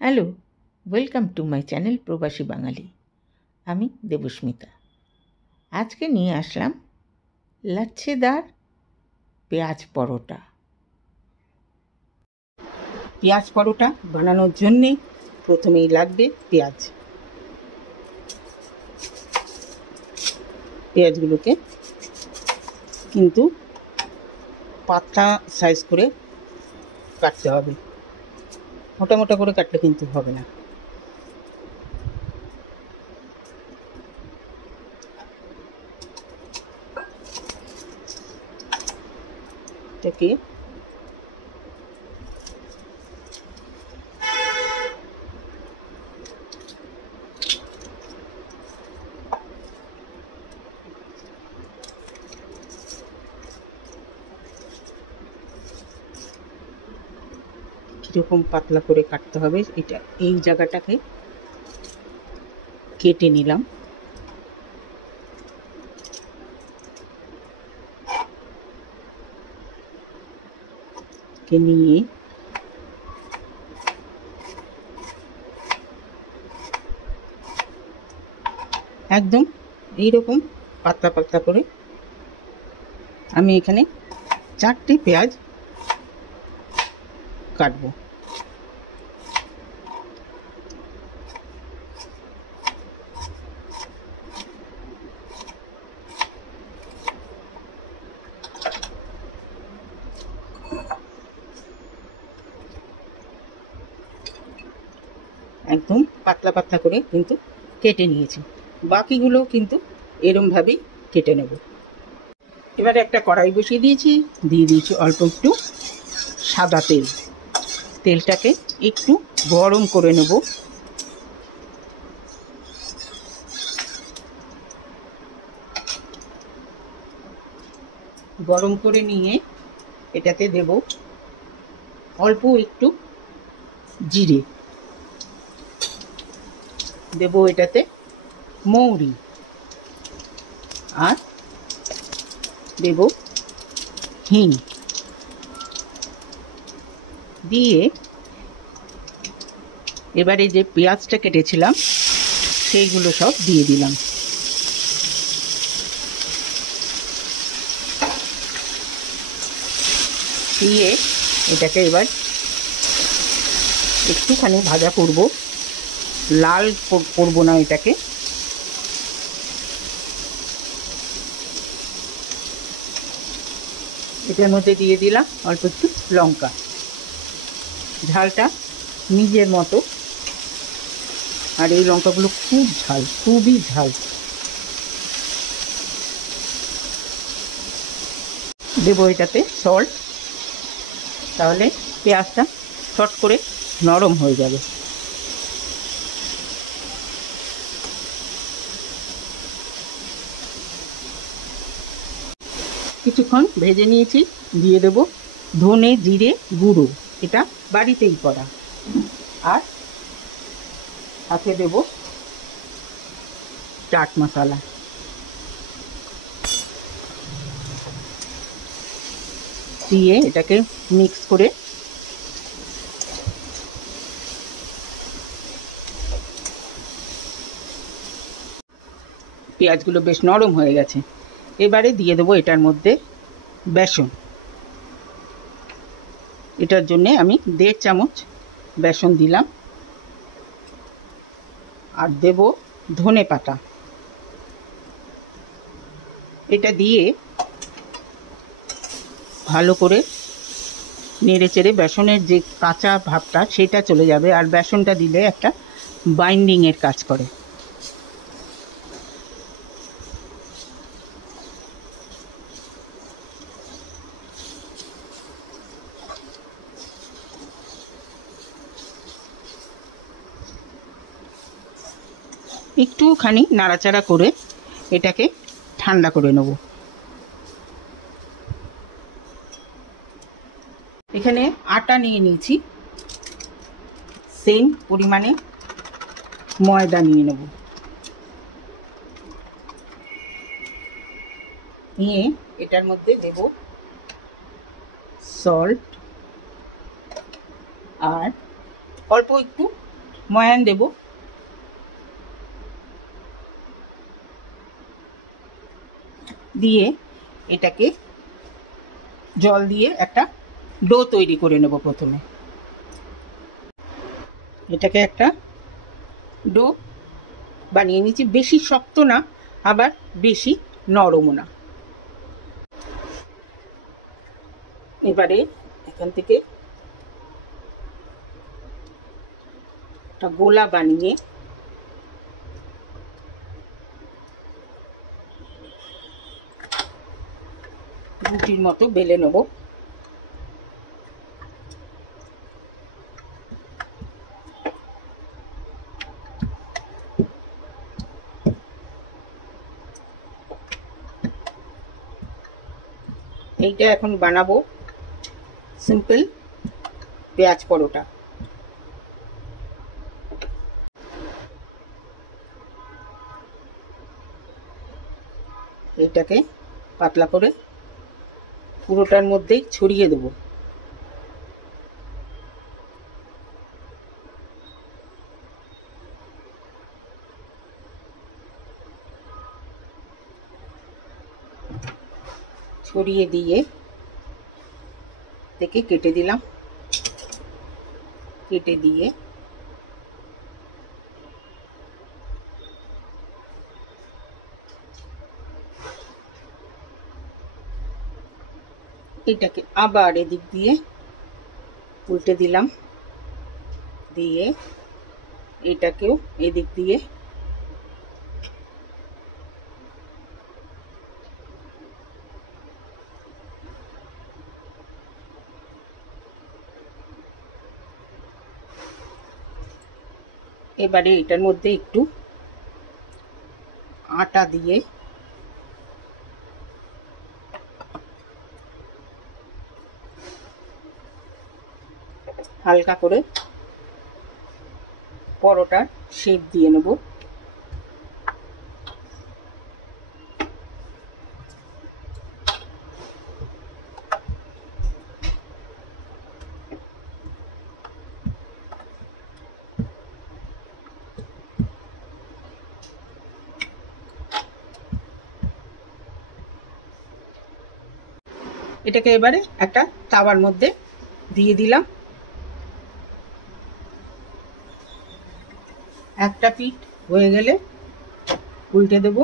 Hello, welcome to my channel প্রবাসী বাঙালি। আমি দেবস্মিতা। আজকে নিয়ে আসলাম লাচ্ছেদার পেঁয়াজ পরোটা। পেঁয়াজ পরোটা বানানোর জন্যে প্রথমেই লাগবে পেঁয়াজ। পেঁয়াজগুলোকে কিন্তু পাতলা সাইজ করে কাটতে হবে, মোটা মোটা করে কাটলে কিন্তু হবে না। এটাকে কীরকম পাতলা করে কাটতে হবে, এই জায়গাটাকে কেটে নিলাম। নিয়ে একদম এইরকম পাতলা পাতলা করে আমি এখানে 4টে পেঁয়াজ কাটবো। একদম পাতলা পাতলা করে কিন্তু কেটে নিয়েছি, বাকিগুলো কিন্তু এরমভাবেই কেটে নেব। এবারে একটা কড়াই বসিয়ে দিয়েছি, দিয়ে দিয়েছি অল্প একটু সাদা তেল। তেলটাকে একটু গরম করে নেব। গরম করে নিয়ে এটাতে দেব অল্প একটু জিরে, দেব এটাতে মৌরি, আর দেব হিং। দিয়ে এবারে যে পেঁয়াজটা কেটেছিলাম সেইগুলো সব দিয়ে দিলাম। দিয়ে এটাকে এবার একটুখানি ভাজা করব, লাল করব না এটাকে। এটার মধ্যে দিয়ে দিলাম অল্প একটু লঙ্কা, ঝালটা নিজের মতো। আর এই লঙ্কাগুলো খুব ঝাল, খুবই ঝাল। দেবো এটাতে সল্ট, তাহলে পেঁয়াজটা শর্ট করে নরম হয়ে যাবে। কিছুক্ষণ ভেজে নিয়েছি, দিয়ে দেব ধনে জিরে গুঁড়ো, এটা বাড়িতেই করা। আর সাথে দেব চাট মশলা। দিয়ে এটাকে মিক্স করে পেঁয়াজগুলো বেশ নরম হয়ে গেছে। এবারে দিয়ে দেবো এটার মধ্যে বেসন। এটার জন্যে আমি 1.5 চামচ বেসন দিলাম। আর দেব ধনে পাতা। এটা দিয়ে ভালো করে নেড়ে চেড়ে বেসনের যে কাঁচা ভাবটা সেটা চলে যাবে। আর বেসনটা দিলে একটা বাইন্ডিংয়ের কাজ করে। একটুখানি নাড়াচাড়া করে এটাকে ঠান্ডা করে নেব। এখানে আটা নিয়ে নিয়েছি, সেম পরিমাণে ময়দা নিয়ে নেব। নিয়ে এটার মধ্যে দেব সল্ট আর অল্প একটু ময়ান দেব। দিয়ে এটাকে জল দিয়ে একটা ডো তৈরি করে নেব। প্রথমে এটাকে একটা ডো বানিয়ে নিচ্ছি, বেশি শক্ত না আবার বেশি নরমও না। এবারে এখান থেকে একটা গোলা বানিয়ে রুটির মতো বেলে নেব। এইটা এখন বানাবো সিম্পল পেঁয়াজ পরোটা। এটাকে পাতলা করে পুরোটার মধ্যেই ছড়িয়ে দেব। ছড়িয়ে দিয়ে থেকে কেটে দিলাম। কেটে দিয়ে এটাকে আবার এদিক দিয়ে উল্টে দিলাম। দিয়ে এটাকেও এদিক দিয়ে এবারে এটার মধ্যে একটু আটা দিয়ে হালকা করে পরোটার শেপ দিয়ে নেব। এটাকে এবারে একটা তাওয়ার মধ্যে দিয়ে দিলাম। একটা পিঠ হয়ে গেলে উল্টে দেব।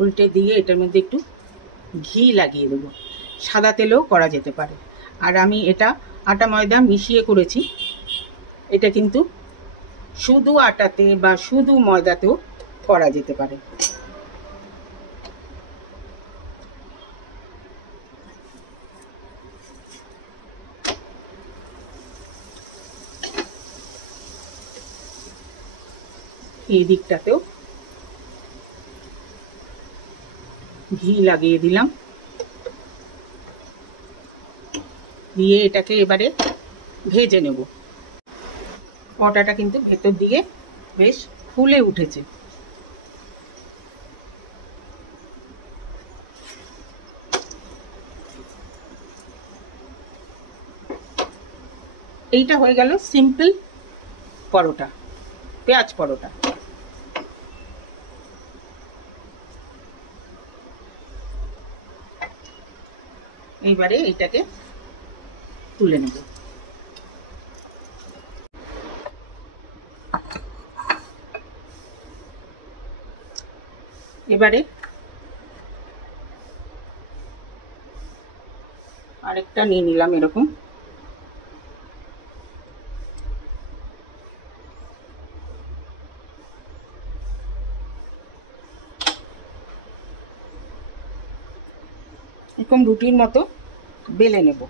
উল্টে দিয়ে এটার মধ্যে একটু ঘি লাগিয়ে দেব। সাদা তেলেও করা যেতে পারে। আর আমি এটা আটা ময়দা মিশিয়ে করেছি। এটা কিন্তু শুধু আটাতে বা শুধু ময়দাতেও করা যেতে পারে। এই দিকটাতেও ঘি লাগিয়ে দিলাম। দিয়ে এটাকে এবারে ভেজে নেব। পরোটাটা কিন্তু ভেতর দিয়ে বেশ ফুলে উঠেছে। এইটা হয়ে গেল সিম্পল পরোটা, পেঁয়াজ পরোটা। এইবারে এইটাকে তুলে নেব। এবারে আরেকটা নিয়ে নিলাম এরকম। এরকম রুটির মতো বেলে নেব।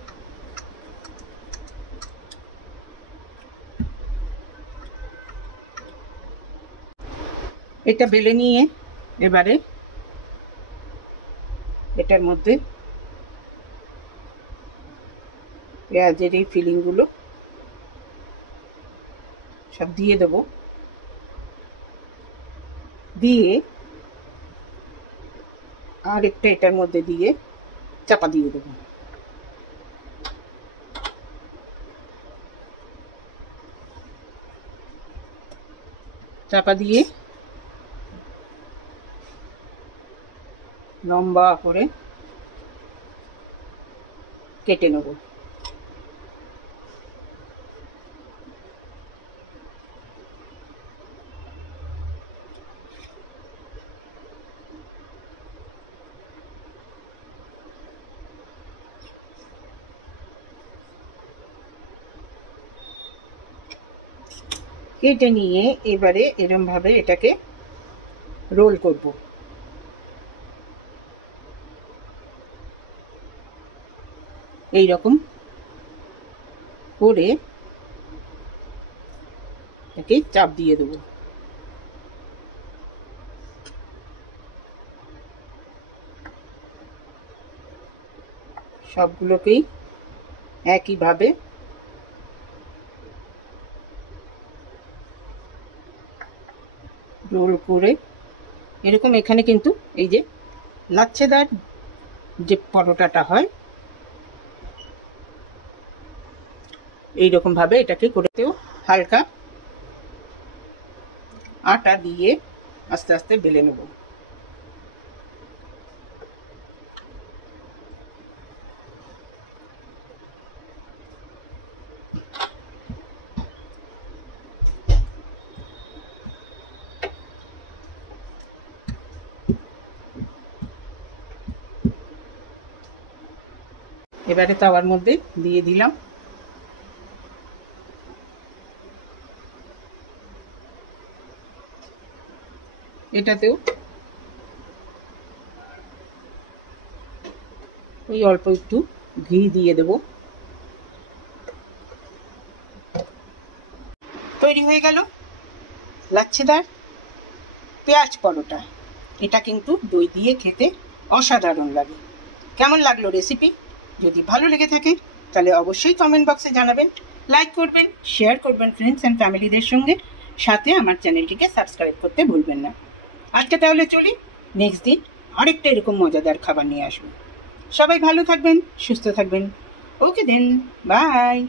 এটা বেলে নিয়ে এবারে এটার মধ্যে পেঁয়াজের এই ফিলিংগুলো সব দিয়ে দেব। দিয়ে আর একটা এটার মধ্যে দিয়ে চাপা দিয়ে দেবো। চাপা দিয়ে লম্বা করে কেটে নেব। কেটে নিয়ে এবারে এরম ভাবে এটাকে রোল করব। এই রকম করে এটাকে চাপ দিয়ে দেবো। সবগুলোকেই একইভাবে রোল করে এরকম এখানে কিন্তু এই যে লাচ্ছেদার যে পরোটাটা হয় এই রকম ভাবে এটাকে করেতেও হালকা আটা দিয়ে আস্তে আস্তে বেলে নেব। এবারে তাওয়ার মধ্যে দিয়ে দিলাম। এটাতেও ওই অল্প একটু ঘি দিয়ে দেব। তৈরি হয়ে গেল লাচ্ছেদার পেঁয়াজ পরোটা। এটা কিন্তু দই দিয়ে খেতে অসাধারণ লাগে। কেমন লাগলো রেসিপি? যদি ভালো লেগে থাকে তাহলে অবশ্যই কমেন্ট বক্সে জানাবেন, লাইক করবেন, শেয়ার করবেন ফ্রেন্ডস অ্যান্ড ফ্যামিলিদের সঙ্গে, সাথে আমার চ্যানেলটিকে সাবস্ক্রাইব করতে ভুলবেন না। আজকে তাহলে চলি, নেক্সট দিন আরেকটা এরকম মজাদার খাবার নিয়ে আসবো। সবাই ভালো থাকবেন, সুস্থ থাকবেন। ওকে দেন, বাই।